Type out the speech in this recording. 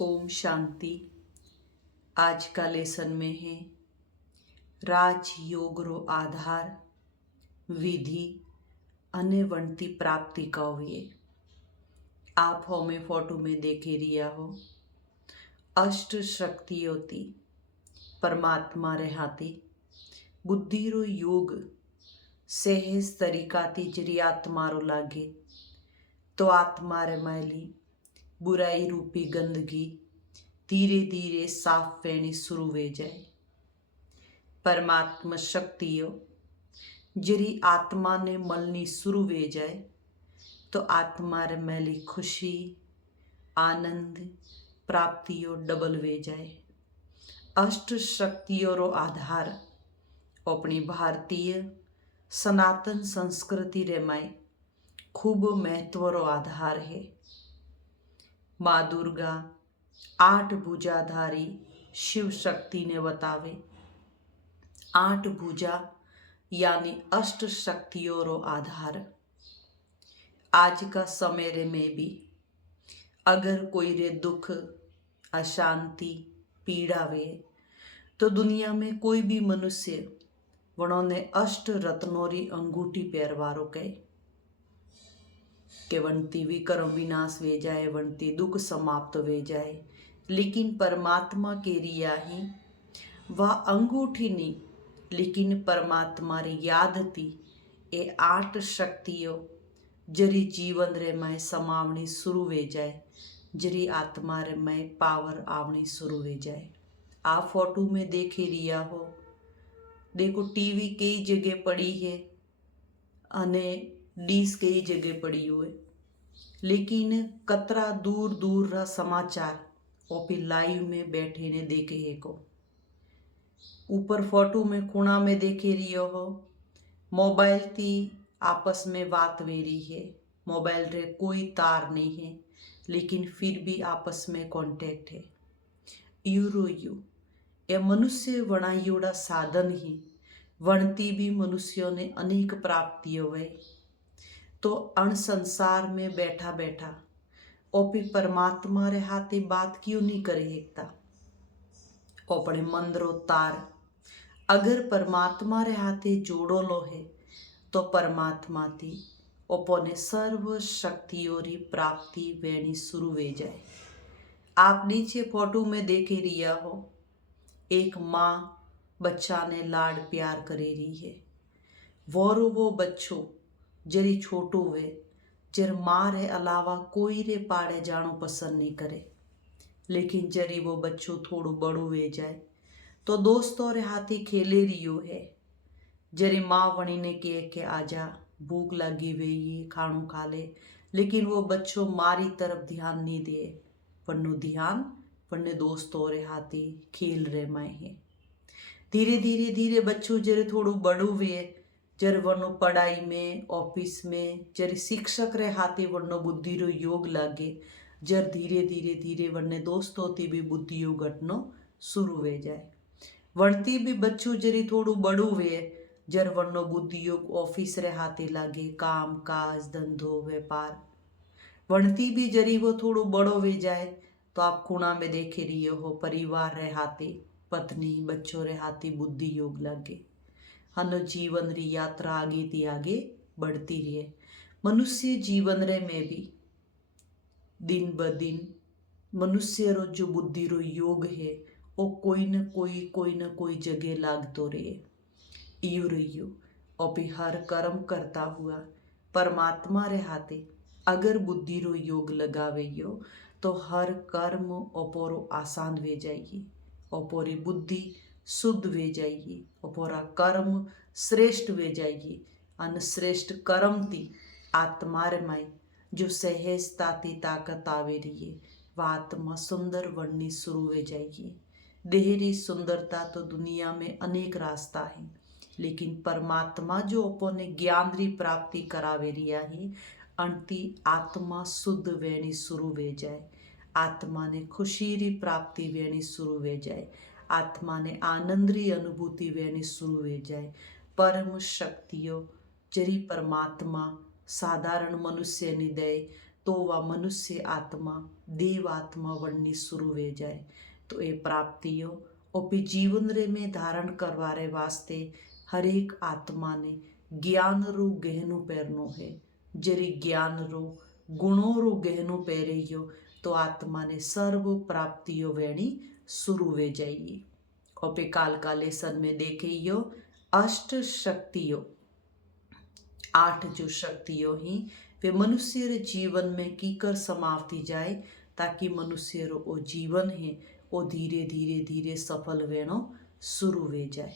ओम शांति। आज का लेसन में है राजयोग रो आधार विधि अने वणती प्राप्ति कहोए। आप हमें फोटो में देखे रिया हो अष्ट शक्तियों ती परमात्मा रहाती बुद्धि रो योग सहज तरीका ती जरी आत्मा रो लागे तो आत्मा रे मैली बुराई रूपी गंदगी धीरे धीरे साफ वेणी शुरू वे जाए। परमात्मा शक्तियों जरी आत्मा ने मलनी शुरू वे जाए तो आत्मा रे मैली खुशी आनंद प्राप्तियों डबल वे जाए। अष्ट शक्तियों रो आधार अपनी भारतीय सनातन संस्कृति रे माय खूब महत्व रो आधार है। माँ दुर्गा 8 भुजाधारी शिव शक्ति ने बतावे 8 भुजा यानी अष्ट शक्तियों रो आधार। आज का समय रे में भी अगर कोई रे दुख अशांति पीड़ा वे तो दुनिया में कोई भी मनुष्य वणोने अष्ट रत्नों री अंगूठी पहरवारो कहे के वणती विकर्म विनाश वे जाए वणती दुख समाप्त वे जाए। लेकिन परमात्मा के रिया ही वह अंगूठी नहीं लेकिन परमात्मा री याद थी ए 8 शक्तियों जरी जीवन रे में समावनी शुरू वे जाए जरी आत्मा रे में पावर आवनी शुरू वे जाए। आ फोटो में देखे रिया हो देखो टीवी कई जगह पड़ी है अने डीश कई जगह पड़ी हुए लेकिन कतरा दूर दूर रा समाचार ओपी लाइव में बैठे ने देखे है को। ऊपर फोटो में खूणा में देखे रियो हो मोबाइल थी आपस में बात वेरी है। मोबाइल रे कोई तार नहीं है लेकिन फिर भी आपस में कांटेक्ट है। यूरो यू ए मनुष्य वणायोड़ा साधन ही वणती भी मनुष्यों ने अनेक प्राप्तियों वे तो अण संसार में बैठा बैठा ओपी परमात्मा रे हाथे बात क्यों नहीं करे एकता। ओपने मंदरो तार अगर परमात्मा रे हाथे जोड़ो लो है तो परमात्मा थी ओपोने सर्व शक्तियों री प्राप्ति वेणी शुरू वे जाए। आप नीचे फोटो में देखे रिया हो एक माँ बच्चा ने लाड प्यार करे रही है। वो बच्चो जरी छोटो वे जर माँ रे अलावा कोई रे पाड़े जानो पसंद नहीं करे लेकिन जरी वो बच्चो थोड़ो बड़ो वे जाए तो दोस्तों रे हाथी खेले रियो है। जरी माँ वणी ने कहे के आजा भूख लगी वे ये खाणो खा ले लेकिन वो बच्चो मारी तरफ ध्यान नहीं दे पन्नो ध्यान पन्ने दोस्तों रे हाथी खेल रे माए है। धीरे धीरे धीरे बच्चों जरे थोड़ो बड़ो वे जर वनो पढ़ाई में ऑफिस में जर शिक्षक रे हाथे वनो बुद्धि रो योग लागे जर धीरे धीरे धीरे वने दोस्तों ती भी बुद्धि योग घटनो शुरू वे जाए। वणती भी बच्चों जरी थोड़ो बड़ो वे जर वनो बुद्धि योग ऑफिस रे हाथे लागे काम काज धंधो व्यापार वणती भी जरी वो थोड़ो बड़ो वे जाए तो आप खूणा में देखे रियो हो परिवार रे हाथे पत्नी बच्चों रे हाथी बुद्धि योग लगे हनो जीवन री यात्रा आगे ती आगे बढ़ती रहे। मनुष्य जीवन रे में भी दिन ब दिन मनुष्य रो जो बुद्धि रो योग है वो कोई न कोई जगह लागतो रहे। इयो रहियो और हर कर्म करता हुआ परमात्मा रे हाथे अगर बुद्धि रो योग लगावेयो तो हर कर्म ओपोरो आसान वे जाएगी ओपोरी बुद्धि शुद्ध वे जाएगी ओपोरा कर्म श्रेष्ठ वे जाएगी अन श्रेष्ठ कर्म ती आत्मा रे माई जो सहजता ती ताकत आवे रही है वह आत्मा सुंदर बननी शुरू वे जाएगी। देहरी सुंदरता तो दुनिया में अनेक रास्ता है लेकिन परमात्मा जो अपने ज्ञान री प्राप्ति करावे रिया ही अंति आत्मा शुद्ध वेणी शुरू वे जाए। आत्मा ने खुशी री प्राप्ति वेणी शुरू वे जाए। आत्मा ने आनंद री अनुभूति वेणी शुरू वे जाए। परम शक्तियों जरी परमात्मा साधारण मनुष्य ने दे तो वह मनुष्य आत्मा देव आत्मा बननी शुरू हो जाए। तो ये प्राप्तियों और जीवन रे में धारण करवारे वास्ते हर एक आत्मा ने ज्ञान रू गहनु पहरनो है। जरी ज्ञान रू गुणों रू गहनु पहरियो तो आत्मा ने सर्व प्राप्तियों वेणी शुरू हो जाइए। और पे काल का लेसन में देखियो अष्ट शक्तियों, 8 जो शक्तियों ही वे मनुष्य रे जीवन में कीकर समाप्ति जाए, ताकि मनुष्य रो ओ जीवन है वो धीरे धीरे धीरे सफल वेणो शुरू हो जाए।